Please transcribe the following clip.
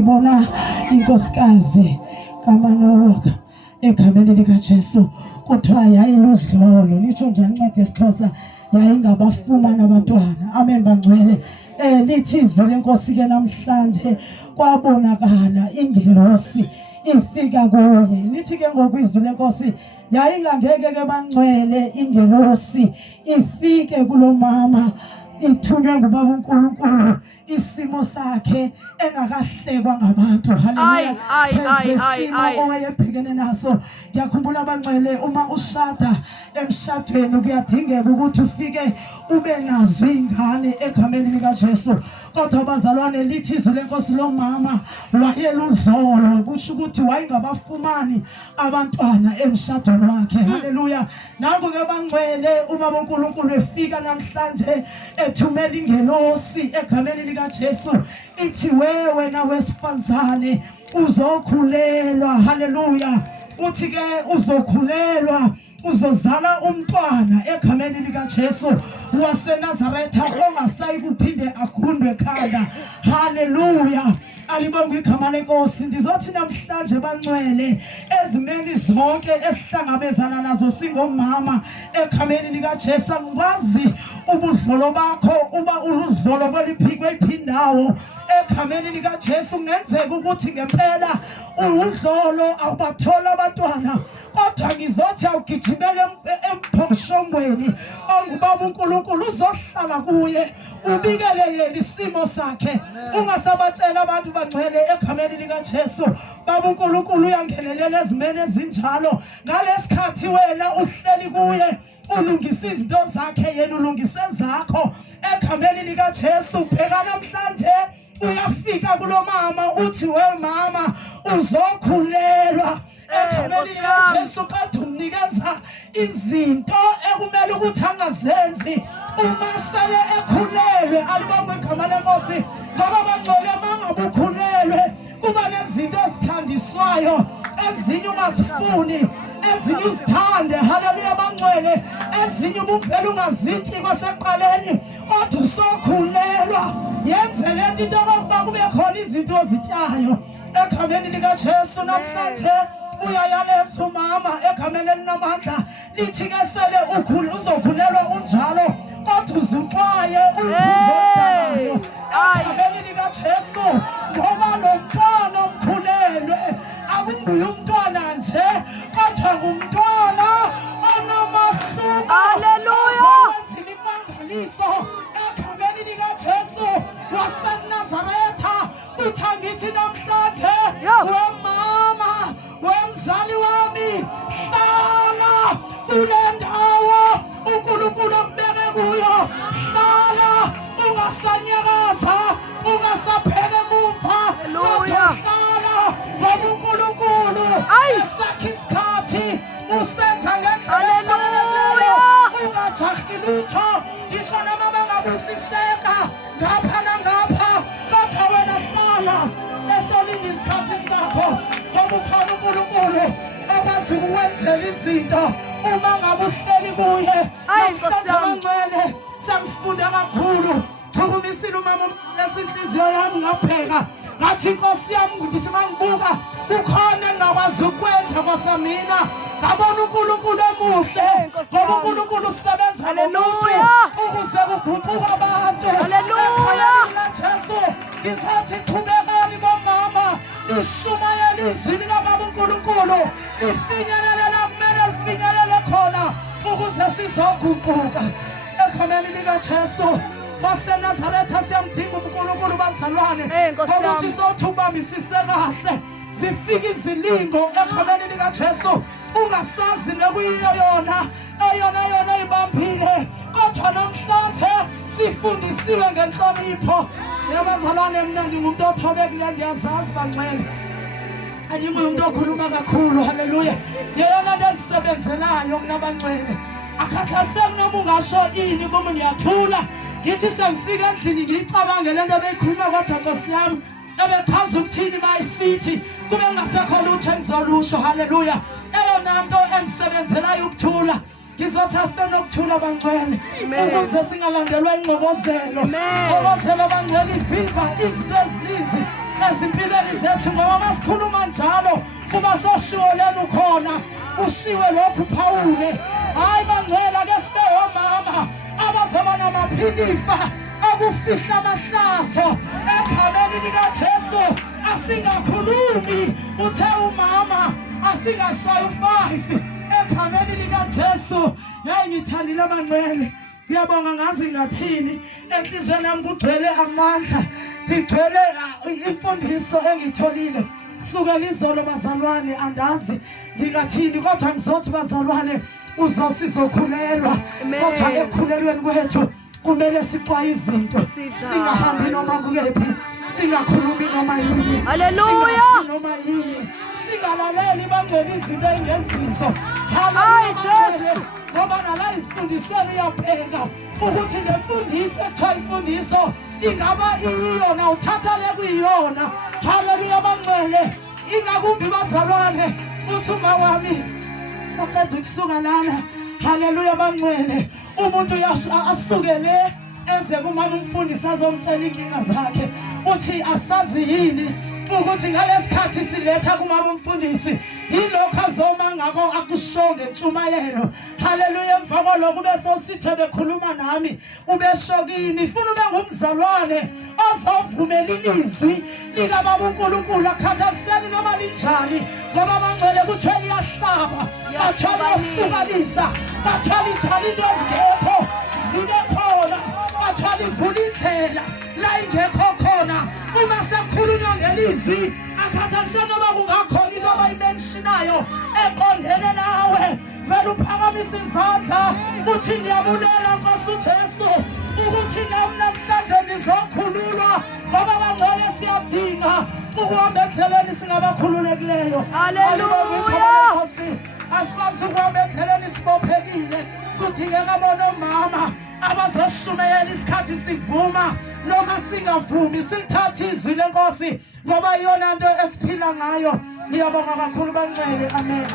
sibona inkosikazi kaManoka egameni likaJesu kuthiwa yayiludlolo lisho njani incwadi yesiXhosa yayingabafumana abantwana amen bangcwele lithi izwi lenkosi ke namhlanje kwabonakala ingelosi ifika kuye lithi ke ngokwizwi lenkosi yayingangeke ke bangcwele ingelosi ifike kulomama ithunywe ngubaba uNkulunkulu isimo sakhe engakahlekwa ngabantu haleluya owayebhekene naso ngiyakhumbula abangcwele uma ushada emshadweni kuyadingeka ukuthi ufike ube nazo ingane egameni likaJesu kodwa bazalwane lithi izwi lenkosi lomama wayeludlolo kusho ukuthi wayengabafumani abantwana emshadweni wakhe haleluya nangu ke bangcwele ubaba uNkulunkulu efika namhlanje ethumela ingelosi egameni likaJesu ithi wewe na wesifazane uzokhulelwa haleluya uthi ke uzokhulelwa uzozala umntwana egameni likaJesu waseNazaretha ongasayi kuphinde agundwe ekhanda haleluya alibonga igama lenkosi ndizothi namhlanje bangcwele ezimeni zonke esihlangabezana nazo singomama egameni likaJesu ngikwazi ubudlolo bakho uba uludlolo kweliphikwe iphindawo egameni likaJesu kungenzeka ukuthi ngempela udlolo awubathola abantwana kodwa ngizothi awugijimele emphongshongweni ongubaba uNkulunkulu uzohlala kuye ubikele yena isimo sakhe ungasabatshela abantu bangcwele egameni likaJesu baba uNkulunkulu uyangenelela ezimene ezinjalo ngalesikhathi wena uhleli kuye ulungisa izinto zakhe yena ulungise zakho egameni likaJesu bheka namhlanje uyafika kulomama uthi we mama uzokhulelwa egameni likaJesu kodwa umnikeza izinto ekumele ukuthi angazenzi uma sele ekhulelwe alibonga igama lenkosi ngoba bangcwele mangabe ukhulelwe kuba nezinto ezithandiswayo ezinye ungazifuni ezinye uzithande haleluya bangcwele ezinye ubuvela ungazithi kwaseqaleni kodwa usokhulelwa yenze lento into okuba kube khona izinto ozityayo egameni likaJesu namhlanje uyayaleza umama egameni elinamandla lithi ke sele uzokhulelwa unjalo kodwa uzuxwaye uzodalayo egameni likaJesu ngoba lo mntwana omkhulelwe akunguye umntwana nje kodwa ngumntwana onamahluko haleluya imangaliso egameni likaJesu waseNazaretha kuthi ngithi namhlanje wemama wemzali wami hlala kule ndawo uNkulunkulu akubeke kuyo hlala ungasanyakaza ungasaphele emuva haleluya hlala ngoba uNkulunkulu esakhe isikhathi usenza ngendlela haleluya ungajahi lutho ngisho noma bangabusiseka ngapha nangapha kodwa wena hlala esolinda isikhathi sakho ngoba ukhona uNkulunkulu akwazi ukwenzela izinto uma ngabe uhleli kuye namhlanje sangifunda kakhulu thukumisile umama lesinhliziyo yami ngapheka ngathi inkosi yami ngithi mangibuka ukhona engakwazi ukwenza kwasamina ngabona uNkulunkulu emuhle ngoba uNkulunkulu usebenza nomuntu ukuze kuguquke abantu haleluya Jesu ngisathi qhubekani bomama lishumayela izwi likababa uNkulunkulu lifinyelele la kumele lifinyelele khona ukuze sizoguquka egameni likaJesu waseNazaretha siyamdinga uNkulunkulu bazalwane ukuthi sothubambisise kahle zifike izilingo egameni likaJesu ungasazi nekuyiyo yona ibambile kodwa namhlanje sifundisiwe ngenhlonipho yabazalwane mina ngingumuntu othobekile ndiyazazi bangcwele angingumuntu okhuluma kakhulu haleluya yeyona nto endisebenzelayo mina bangcwele akhathaliseki noma ungasho ini kuma ngiyathula ngithi sengifika endlini ngiyicabange lento beyikhuluma kodwa Nkosi yami ebechaza ukuthini mayisithi kube kungasekho lutho engizolusho haleluya eyona nto endisebenzelayo ukuthula ngizothi asibe nokuthula bangcwele ukuze singalandelwa ingxokozelo ingxokozelo bangcwele ivimba izinto ezininzi ezimpilweni zethu, ngoba masikhuluma njalo kuba soshiwoleni ukhona, ushiwe lokhu Phawule. Hayi bangcwele, ake sibe omama abazoba namaphilifa okufihla amahlazo egabeni likaJesu. Asingakhulumi uthe umama, asingashayi u5 egabeni likaJesu. Hayi ngithandile abangcwele, ngiyabonga ngazi ngathini enhlizweni yami kugcwele amandla, ngigcwele imfundiso engitholile sukela izolo bazalwane. Andazi ndingathini kodwa ngizothi bazalwane sizokhulela, kodwa ekukhulelweni kwethu kumele sixwaye izinto, singahambi noma kukephi, singakhulumi noma yini, haleluya, noma yini, singalaleli bangcwele izinto engezizo. Hayi Jesu, ngoba nala izifundisweni uyabheka ukuthi lemfundiso ethiwa imfundiso ingaba iyona uthatha le kuyiyona. Haleluya bangcwele, ingakumbi bazalwane uthuma wami oqeda ukusuka lana. Haleluya bangcwele, umuntu asuke le eze kumama umfundisi azomtshela inkinga zakhe, uthi asazi yini ukuthi ngalesikhathi siletha kumama umfundisi yilokho azoma ngako akushonge ntshumayelo. Haleluya, emva kwalokho bese usithe bekhuluma nami ubeshokini. Ufuna ube ngumzalwane ozovumela ilizwi likaBaba uNkulunkulu akhathaliseki noma linjani, ngoba bangcwele kuthiwa liyahlaba, bathola ukuhlukanisa, bathola idala into ezingekho zibe khona, bathola ivula indlela la ingekho khona. Uma sekukhulunywa ngelizwi akhathaliseki noma kungakhona into abayimenshinayo eqondene nawe, vele uphakamisa izandla uthi ndiyabulela Nkosi uJesu ukuthi nami namhlanje ndizokhululwa, ngoba bangcwele siyadinga ukuhamba endleleni singabakhululekileyo. Haleluya, asikwazi ukuhamba endleleni sibophekile, kudingeka bona omama abazoshumayela isikhathi sivuma noma singavumi, silithathe izwi leNkosi ngoba iyona nto esiphila ngayo. Ngiyabonga kakhulu bangcwele, amen.